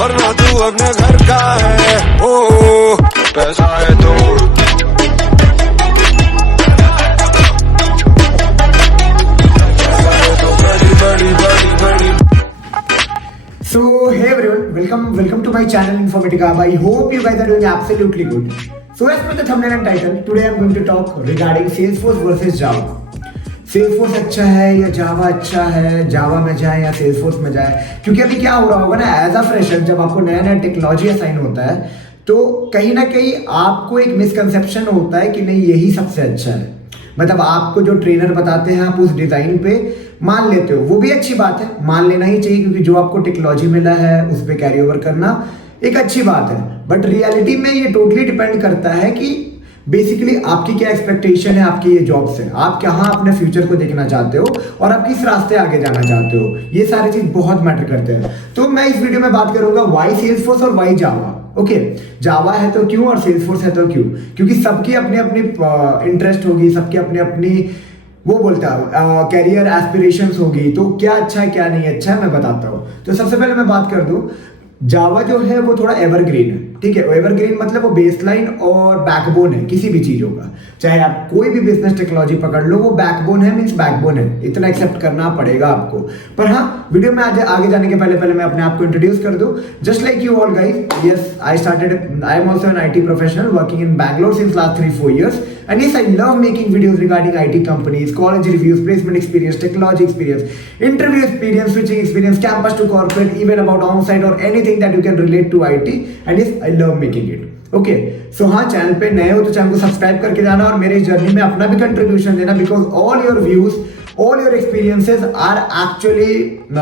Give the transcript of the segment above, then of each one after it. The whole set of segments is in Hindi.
वरना तू अपने घर का है। ओ पैसा है तो बड़ी बड़ी बड़ी। So hey everyone, welcome to my channel Informatica. I hope you guys are doing absolutely good. So as per the thumbnail and title, today I'm going to talk regarding Salesforce versus Java. Salesforce अच्छा है या Java अच्छा है, Java में जाए या Salesforce में जाए, क्योंकि अभी क्या हो रहा होगा ना, एज अ फ्रेशर जब आपको नया नया टेक्नोलॉजी असाइन होता है तो कहीं ना कहीं आपको एक मिसकंसेप्शन होता है कि नहीं यही सबसे अच्छा है। मतलब आपको जो ट्रेनर बताते हैं आप उस डिजाइन पे मान लेते हो, वो भी अच्छी बात है, मान लेना ही चाहिए, क्योंकि जो आपको टेक्नोलॉजी मिला है उस पर कैरी ओवर करना एक अच्छी बात है। बट रियलिटी में ये टोटली डिपेंड करता है कि बेसिकली आपकी क्या एक्सपेक्टेशन है आपकी ये जॉब से, आप कहाँ अपने फ्यूचर को देखना चाहते हो और आप किस रास्ते आगे जाना चाहते हो। ये सारी चीज बहुत मैटर करते हैं। तो मैं इस वीडियो में बात करूंगा वाई सेल्सफोर्स और वाई जावा। ओके, जावा है तो क्यों और सेल्सफोर्स है तो क्यों, क्योंकि सबकी अपनी अपनी इंटरेस्ट होगी, सबकी अपनी अपनी वो बोलता है कैरियर एस्पिरेशंस होगी। तो क्या अच्छा है क्या नहीं अच्छा है मैं बताता हूँ। तो सबसे पहले मैं बात कर दूं, जावा जो है वो थोड़ा एवरग्रीन है, ठीक है। एवरग्रीन मतलब वो बेसलाइन और बैकबोन है किसी भी चीजों का। चाहे आप कोई भी बिजनेस टेक्नोलॉजी पकड़ लो, वो बैकबोन है, मींस बैकबोन है, इतना एक्सेप्ट करना पड़ेगा आपको। पर हाँ, वीडियो में आगे जाने के पहले मैं अपने आप को इंट्रोड्यूस कर दूं। Just like you all guys, yes I am also an IT professional working in Bangalore since last 3-4 years, and yes, I love making videos regarding IT companies, college reviews, placement experience, technology experience, interview experience, switching experience, campus to corporate, even about on-site or anything that you can relate to IT. And yes, I love making it. Okay, so हाँ, चैनल पे नए हो तो चैनल को सब्सक्राइब करके जाना और मेरे जर्नी में अपना भी कंट्रीब्यूशन देना, because all your views, all your experiences are actually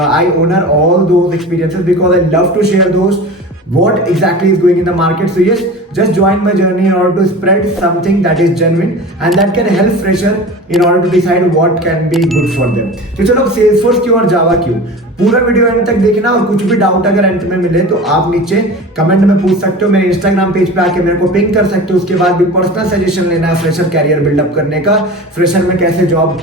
I honor all those experiences because I love to share those what exactly is going in the market. So yes, just join my journey in order to spread something that is genuine and that can help fresher in order to decide what can be good for them. तो चलो Salesforce क्यों और Java क्यों, पूरा वीडियो एंड तक देखना और कुछ भी डाउट अगर एंड में मिले तो आप नीचे कमेंट में पूछ सकते हो, मेरे इंस्टाग्राम पेज पे आके मेरे को पिंग कर सकते हो। उसके बाद भी पर्सनल सजेशन लेना है फ्रेशर कैरियर बिल्डअप करने का, फ्रेशर में कैसे जॉब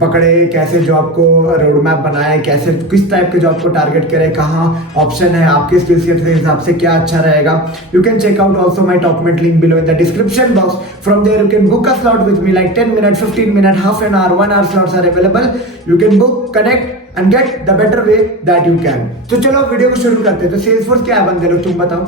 पकड़े, कैसे जॉब को रोड मैप बनाए, कैसे किस टाइप के जॉब को टारगेट करे, कहाँ ऑप्शन है, आपके स्किल सेट के हिसाब से क्या अच्छा रहेगा। You can check out also my document link below in the description box. From there you can book a slot with me, like 10 minutes, 15 minutes, half an hour, 1 hour slots are available. You can book, connect and get the better way that you can. तो चलो वीडियो को शुरू करते हैं। तो सेल्सफोर्स क्या है बंदे लोग, तुम बताओ।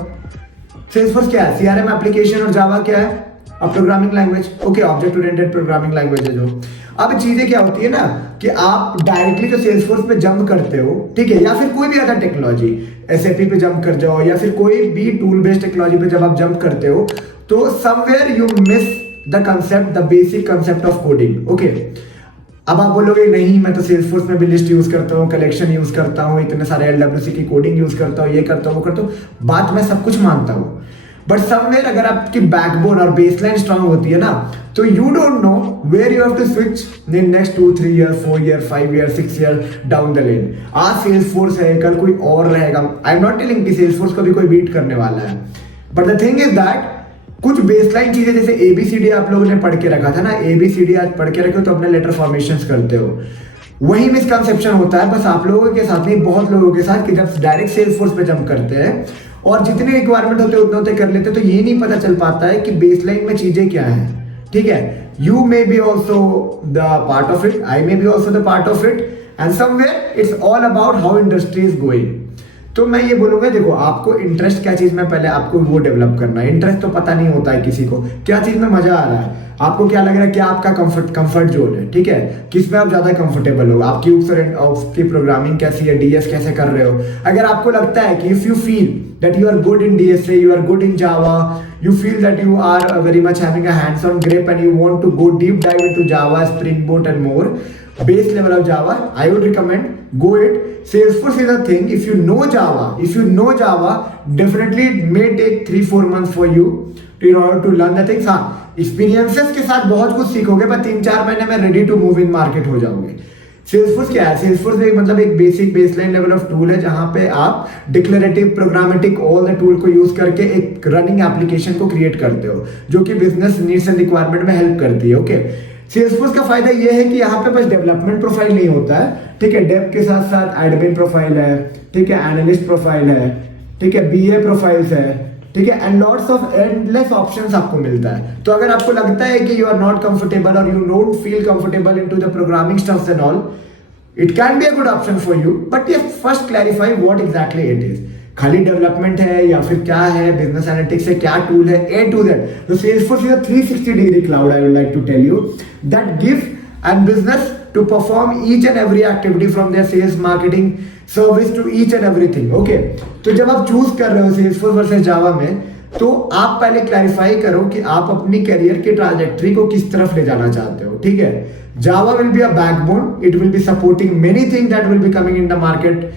सेल्सफोर्स क्या है? सीआरएम एप्लीकेशन और जावा क्या है? अब programming language, okay, object oriented programming language है जो। अब चीजें क्या होती है ना कि आप डायरेक्टली जो सेल्सफोर्स पे जंप करते हो, ठीक है, या फिर कोई भी अदर टेक्नोलॉजी एसएपी पे जंप कर जाओ या फिर कोई भी टूल बेस्ड टेक्नोलॉजी पे जब आप जंप करते हो तो somewhere you miss the concept, the basic concept of coding. Okay, अब आप बोलोगे नहीं मैं तो सेल्सफोर्स में भी लिस्ट यूज करता हूँ, कलेक्शन यूज करता हूँ, इतने सारे एलडब्ल्यूसी की कोडिंग यूज करता हूँ, ये करता हूँ वो करता हूँ, बात मैं सब कुछ मानता हूँ। बट समवेयर अगर आपकी बैकबोन और बेसलाइन स्ट्रांग होती है ना तो you don't know where you have to switch in next 2-3 year, 4 year, 5 year, 6 year down the lane. आज सेल्सफोर्स है, कल कोई और रहेगा। आई एम नॉट टेलिंग कि सेल्सफोर्स को भी कोई बीट करने वाला है, but the thing is that कुछ बेसलाइन चीजें जैसे एबीसीडी आप लोगों ने पढ़ के रखा था ना, एबीसीडी आज पढ़ के रखे हो तो अपने लेटर फॉर्मेशंस करते हो, वही मिसकंसेप्शन होता है बस आप लोगों के साथ नहीं, बहुत लोगों के साथ, कि जब डायरेक्ट सेल्सफोर्स पे जंप करते हैं और जितने रिक्वायरमेंट होते हैं उतने उतने कर लेते हैं तो ये नहीं पता चल पाता है कि बेसलाइन में चीजें क्या है, ठीक है। You may be also the part of it, I may be also the part of it, and somewhere it's all about how industry is going. तो मैं ये बोलूंगा, देखो आपको इंटरेस्ट क्या चीज में, पहले आपको वो डेवलप करना है। इंटरेस्ट तो पता नहीं होता है किसी को, क्या चीज में मजा आ रहा है, आपको क्या लग रहा है, क्या आपका कंफर्ट जोन है, ठीक है, किस में आप ज्यादा कंफर्टेबल हो, आपकी प्रोग्रामिंग कैसी है, डीएस कैसे कर रहे हो। अगर आपको लगता है कि if you feel that you are good in DSA, you are good in Java, you feel that you are very much having a hands-on grip and you want to go deep dive into Java, Spring Boot and more base level of Java, I would recommend go it. Salesforce is a thing. If you know Java, definitely it may take 3-4 months for you in order to learn the things. हाँ, experiences के साथ बहुत कुछ सीखोगे, पर 3-4 महीने में ready to move in market हो जाओगे। सेल्सफोर्स क्या है? सेल्सफोर्स एक मतलब एक basic baseline level of tool है जहां पे आप declarative, programmatic, all the tool को यूज करके एक रनिंग एप्लीकेशन को क्रिएट करते हो जो कि बिजनेस नीड्स एंड रिक्वायरमेंट में हेल्प करती है। ओके, सेल्सफोर्स का फायदा ये है कि यहाँ पे बस डेवलपमेंट प्रोफाइल नहीं होता है, ठीक है, डेव के साथ साथ एडमिन प्रोफाइल है, ठीक है, एनालिस्ट प्रोफाइल है, ठीक है, BA प्रोफाइल्स है, ठीक है, and lots of endless options आपको मिलता है। तो अगर आपको लगता है कि यू आर नॉट कंफर्टेबल और you don't feel comfortable into the programming stuffs and all, it can be a good option for you, but ये first clarify what exactly it is. खाली डेवलपमेंट है या फिर क्या है, बिजनेस एनालिटिक्स है, क्या टूल है, A to Z। तो Salesforce is a 360-degree cloud, I would like to tell you, that gives and business to perform each and every activity from their sales, marketing, service to each and everything, okay? तो जब आप चूज कर रहे हो Salesforce वर्सेस जावा में, तो आप पहले क्लैरिफाई करो कि आप अपनी करियर की ट्रांजेक्टरी को किस तरफ ले जाना चाहते हो, ठीक है? Java will be a backbone, it will be supporting many thing that will be coming in the market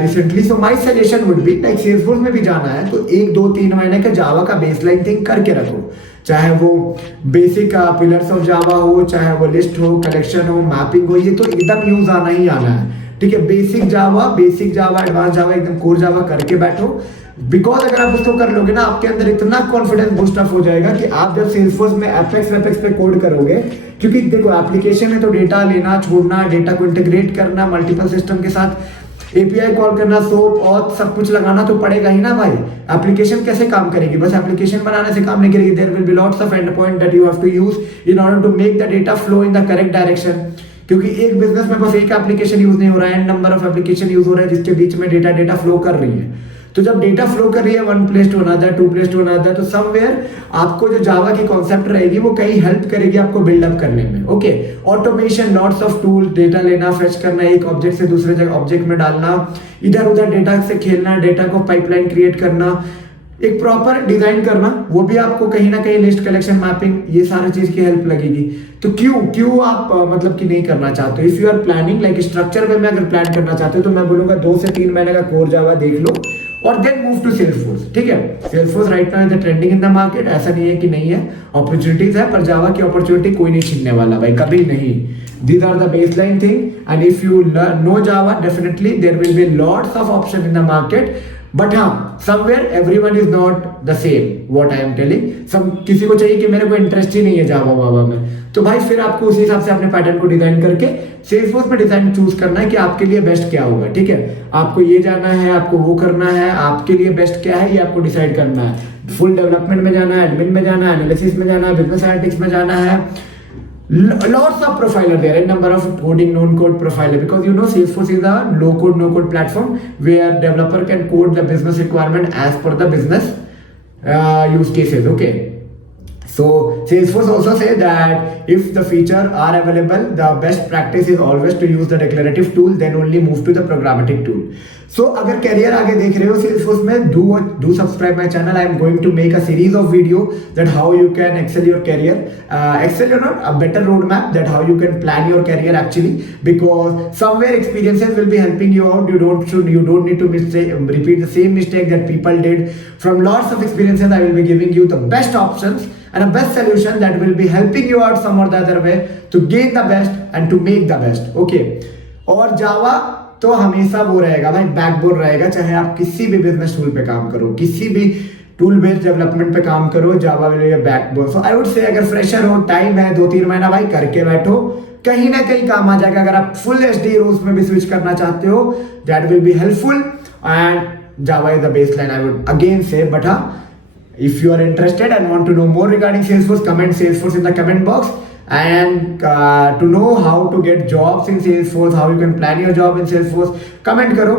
recently. So my suggestion would be like Salesforce में भी जाना है तो 1-2-3 महीने का जावा का बेसलाइन थिंग करके रखो, चाहे वो बेसिक पिलर्स ऑफ जावा हो, चाहे वो लिस्ट हो, कलेक्शन हो, मैपिंग हो, ये तो एकदम यूज आना ही आना है, ठीक है? बेसिक जावा, एडवांस जावा, एकदम कोर जावा करके बैठो। बिकॉज अगर आप उसको कर लोगे ना, आपके अंदर इतना कॉन्फिडेंस बूस्ट अप हो जाएगा कि आप जब सेल्सफोर्स में एपेक्स पे कोड करोगे, क्योंकि देखो एप्लीकेशन है तो डेटा लेना छोड़ना, डेटा को इंटीग्रेट करना मल्टीपल सिस्टम के साथ, API कॉल करना, सोप और सब कुछ लगाना तो पड़ेगा ही ना भाई। एप्लीकेशन कैसे काम करेगी? बस एप्लीकेशन बनाने से काम नहीं करेगी। There will be lots of end point that you have to use in order to make the data flow in the correct direction, क्योंकि एक बिजनेस में बस एक एप्लीकेशन यूज नहीं हो रहा है, and number of application use हो रहा है जिसके बीच में डेटा फ्लो कर रही है। तो जब डेटा फ्लो कर रही है one place to another, to place to another, तो समवेयर आपको जो जावा की कॉन्सेप्ट रहेगी वो कहीं हेल्प करेगी आपको बिल्डअप करने में, okay? Automation, lots of tool, data लेना, फेच करना, एक ऑब्जेक्ट से दूसरे जगह ऑब्जेक्ट में डालना, इधर उधर डेटा से खेलना, डेटा को पाइपलाइन क्रिएट करना, एक प्रॉपर डिजाइन करना, वो भी आपको कहीं ना कहीं लिस्ट, कलेक्शन, मैपिंग, ये सारी चीज की हेल्प लगेगी। तो क्यों आप मतलब कि नहीं करना चाहते हो? If you are planning like structure way में अगर प्लान करना चाहते हो तो मैं बोलूंगा 2 से 3 महीने का कोर जावा देख लो और देन मूव टू सेल्सफोर्स, ठीक है? Salesforce right now is the trending in the market, ऐसा नहीं है कि नहीं है, अपॉर्चुनिटीज है, पर जावा की अपॉर्चुनिटी कोई नहीं छीनने वाला भाई, कभी नहीं। These are the baseline thing, and if you know Java, definitely there will be lots of option in the market. But हाँ, somewhere everyone is not the same. What I am telling, किसी को चाहिए कि मेरे को इंटरेस्ट ही नहीं है जावा वावा में, तो भाई फिर आपको उसी हिसाब से अपने पैटर्न को डिजाइन करके सेल्सफोर्स में डिजाइन चूज करना है कि आपके लिए बेस्ट क्या होगा, ठीक है? आपको ये जाना है, आपको वो करना है, आपके लिए बेस्ट क्या है ये आपको डिसाइड करना है। फुल डेवलपमेंट में जाना है, एडमिन में जाना है, एनालिसिस में जाना है, बिजनेस एनालिटिक्स में जाना है, lots of profile are there, a number of coding non-code profile, because you know Salesforce is a low code no code platform where developer can code the business requirement as per the business use cases, okay? So Salesforce also say that if the feature are available, the best practice is always to use the declarative tool, then only move to the programmatic tool. So अगर कैरियर आगे देख रहे हो Salesforce में, do subscribe my channel. I am going to make a series of video that how you can excel your career, excel or not, a better roadmap that how you can plan your career actually, because somewhere experiences will be helping you out. You don't need to repeat the same mistake that people did. From lots of experiences, I will be giving you the best options and a best solution that will be helping you out some or the other way to gain the best and to make the best, okay? और जावा तो हमेशा वो रहेगा भाई, बैकबोन रहेगा, चाहे आप किसी भी बिजनेस टूल पे काम करो, किसी भी टूल बेस्ड डेवलपमेंट पे काम करो, Java will be a backbone. So I would say अगर फ्रेशर हो, टाइम है 2-3 महीना भाई, करके बैठो, कहीं ना कहीं काम आ जाएगा। अगर आप फुल HD रोल्स में भी स्विच करना चाहते हो, that will be helpful, and Java is the baseline, I would again से। बट हाँ, if you are interested and want to know more regarding Salesforce, comment Salesforce in the comment box, and to know how to get jobs in Salesforce, how you can plan your job in Salesforce, comment करो,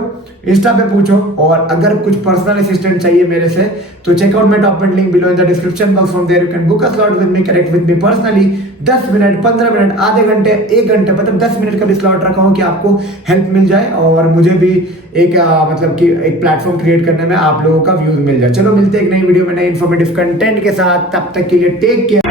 इंस्टा पे पूछो, और अगर कुछ पर्सनल असिस्टेंट चाहिए मेरे से तो check out my top paid link below in the description box, from there you can book a slot with me, connect with me personally. 10 मिनट, 15 मिनट, आधे घंटे, 1 घंटे, मतलब 10 मिनट का भी स्लॉट रखा हूँ कि आपको हेल्प मिल जाए और मुझे भी एक मतलब कि एक प्लेटफॉर्म क्रिएट करने में आप लोगों का व्यूज मिल जाए। चलो मिलते हैं एक नई वीडियो में नए इन्फॉर्मेटिव कंटेंट के साथ, तब तक के लिए टेक केयर।